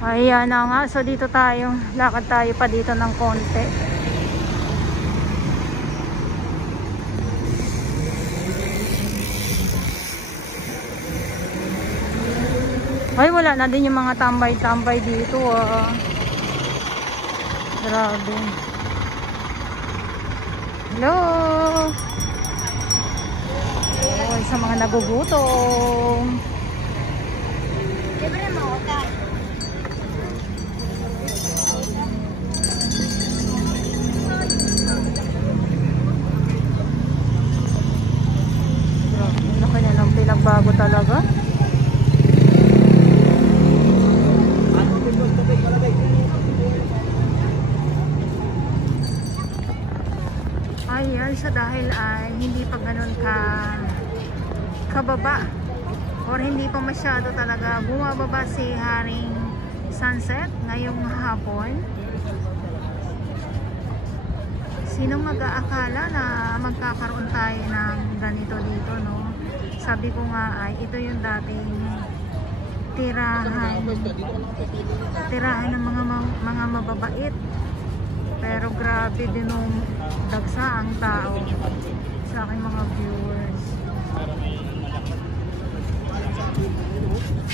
Ayan na nga, so dito tayo, lakad tayo pa dito ng konti. Ay, wala na din yung mga tambay-tambay dito ah. Grabe. Hello! Ay, sa mga nagugutom. Libre mo, okay. Laki na lang pinagbago talaga. Ayan siya dahil ay hindi pa ganun kababa or hindi pa masyado talaga bumababa si Haring Sunset ngayong hapon. Sinong mag-aakala na magkakaroon tayo ng ganito dito, no? Sabi ko nga ay ito yung dating tirahan ng mga mababait, pero grabe din nung dagsa ang tao sa aking mga viewers.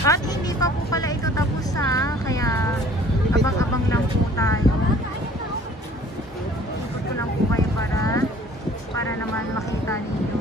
At hindi pa po pala ito tapos ha, kaya abang-abang lang po tayo. Ikot ko lang po kayo para naman makita ninyo.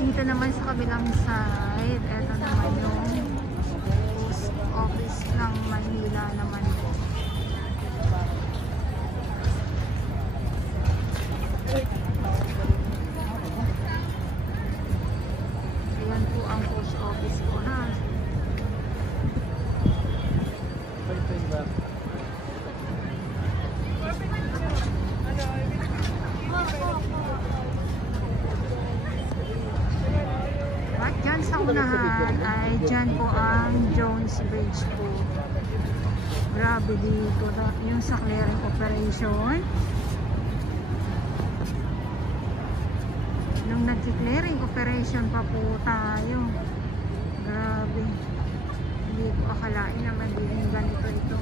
Dito naman sa kabilang side, eto naman yung post office ng Maynila naman po. Ayan po ang post office po na. At dyan sa unahan ay dyan po ang Jones Bridge po. Grabe dito yung sa clearing operation. Nung nag-clearing operation pa po tayo. Grabe. Hindi ko akalain na magiging ganito ito.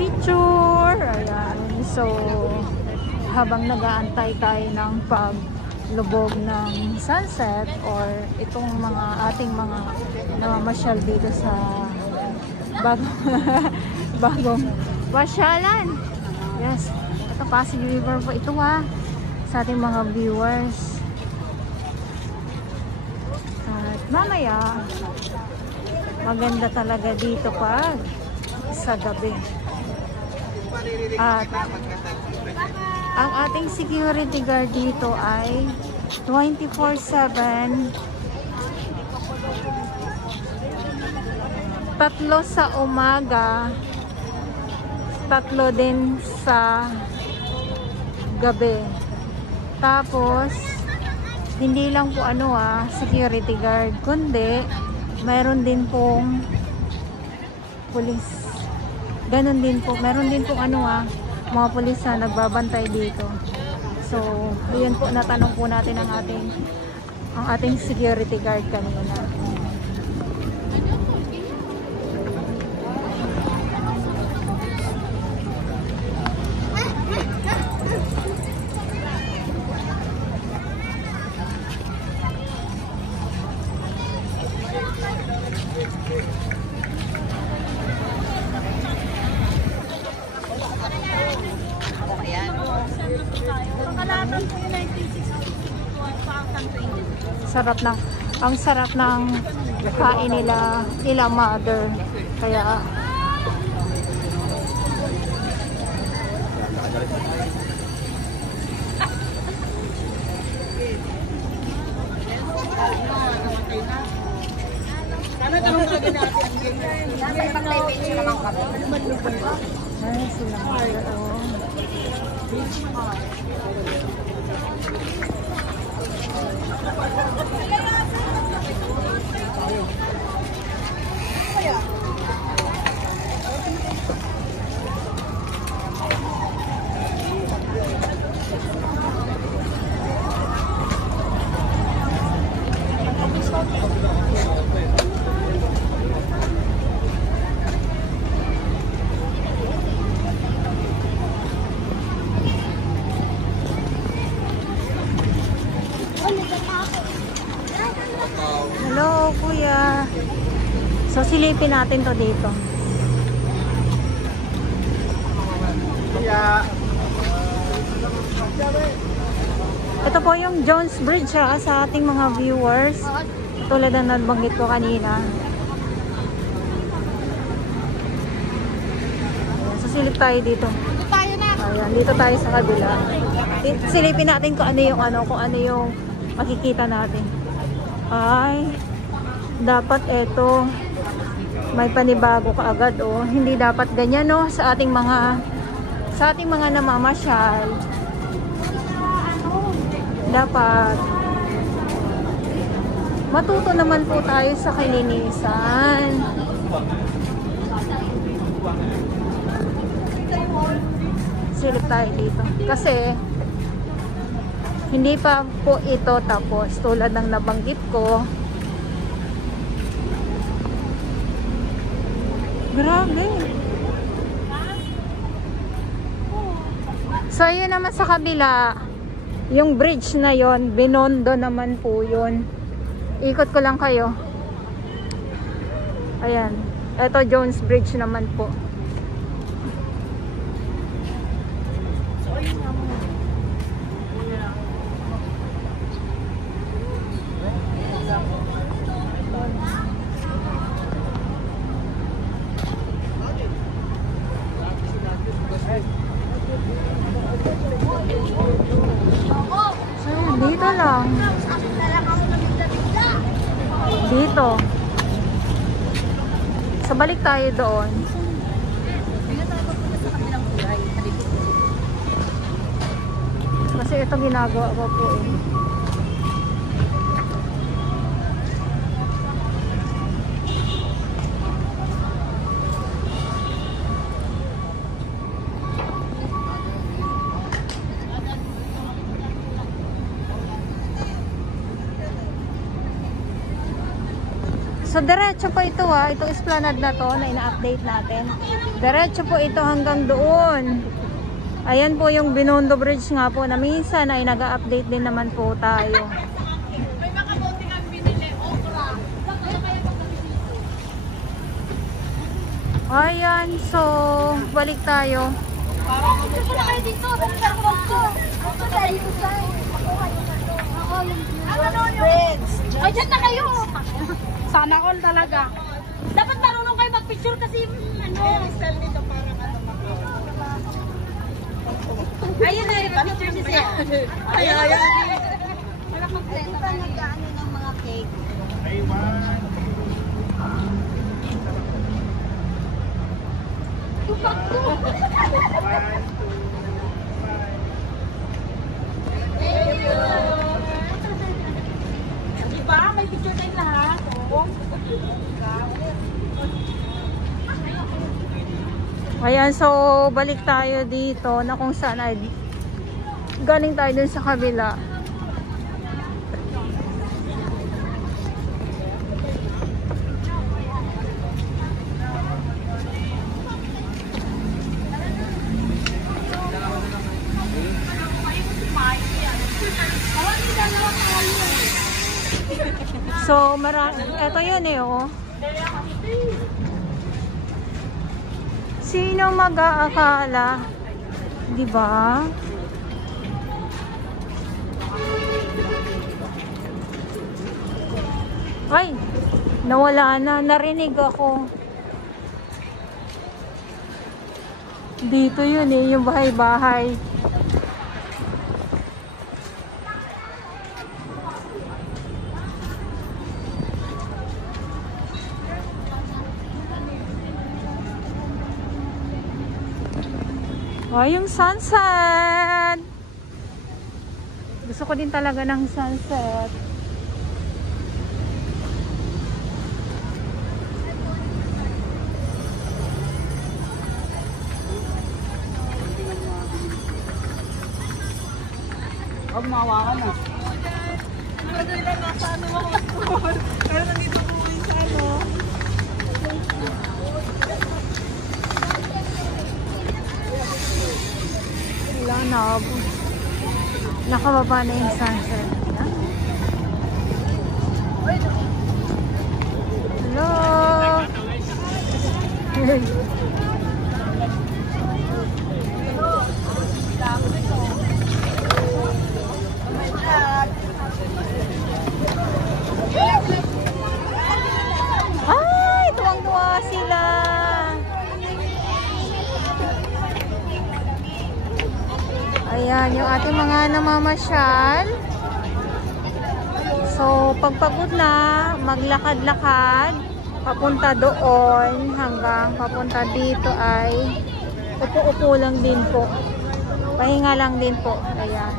Picture. Ayan. So, habang nag-aantay tayo ng paglubog ng sunset or itong mga ating mga namamasyal dito sa bagong pasyalan. Yes. Ito Pasig River po ito ha. Sa ating mga viewers. At mamaya, maganda talaga dito pag sa gabi. At ang ating security guard dito ay 24/7, tatlo sa umaga, tatlo din sa gabi. Tapos hindi lang po security guard, kundi mayroon din pong pulis. Ganon din po. Meron din po mga pulis na nagbabantay dito. So, yun po natanong po natin ang ating security guard kanina. ang sarap ng kain nila mother. Kaya ay, sila mother, oh. Hello, kuya. So, silipin natin to dito. Ito po yung Jones Bridge sa ating mga viewers. Tulad na nabanggit ko kanina. So, silip tayo dito. Ayan, dito tayo sa kabila. Silipin natin kung ano yung makikita natin. Ay, dapat eto may panibago ka agad, oh. Hindi dapat ganyan, no, sa ating mga namamasyal. Dapat matuto naman po tayo sa kalinisan. Silip tayo dito kasi hindi pa po ito tapos, tulad ng nabanggit ko. Grabe. So, yun naman sa kabila, yung bridge na yon, Binondo naman po yun. Ikot ko lang kayo. Ayan. Ito, Jones Bridge naman po. Dito lang. Dito. So, balik tayo doon. Kasi ito ginagawa ko po eh. So, diretso po ito itong esplanade na to na ina-update natin. Diretso po ito hanggang doon. Ayan po yung Binondo Bridge nga po na minsan ay nag-update din naman po tayo. Ayan, so balik tayo. Ay, dyan na kayo! Sana all talaga. Dapat marunong kayo mag-picture kasi ayun na, mag-picture si Siya. Ayun. Para mag-pleta pa nag-ano ng mga cake. Tupak ko! Thank you! Diba? May picture tayong lahat. Ayan, so balik tayo dito na kung saan ay galing tayo dun sa kabila. So, eto yun eh, oh. Sino mag-aakala? Diba? Ay, nawala na. Narinig ako. Dito yun eh, yung bahay-bahay. Oh, yung sunset. Gusto ko din talaga ng sunset. Huwag mahawakan na. Pero nandito po yung sa ano. Wala na. Nakababa na yung sunset. Hello! Ay! Tuwang-tuwa sila! Ayan, yung ating mga namamasyal. So, pagpagod na, maglakad-lakad, papunta doon, hanggang papunta dito ay upo-upo lang din po. Pahinga lang din po. Ayan.